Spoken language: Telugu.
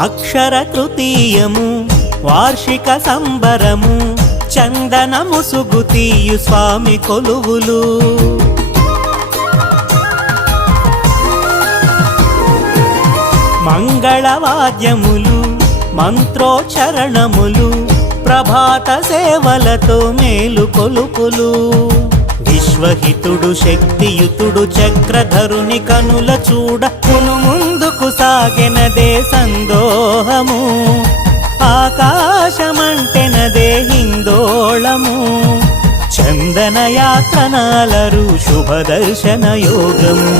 అక్షర తృతీయము వార్షిక సంబరము చందన ముసుగు తీయు స్వామి కొలువులు మంగళవాద్యములు మంత్రోచ్చరణములు ప్రభాత సేవలతో మేలు కొలుపులు విశ్వహితుడు శక్తియుతుడు చక్రధరుని కనుల చూడ పును ముందుకు సాగెనదే సందోహము ఆకాశమంటెనదే హిందోళము చందనయాత్రనాలరు శుభదర్శన యోగము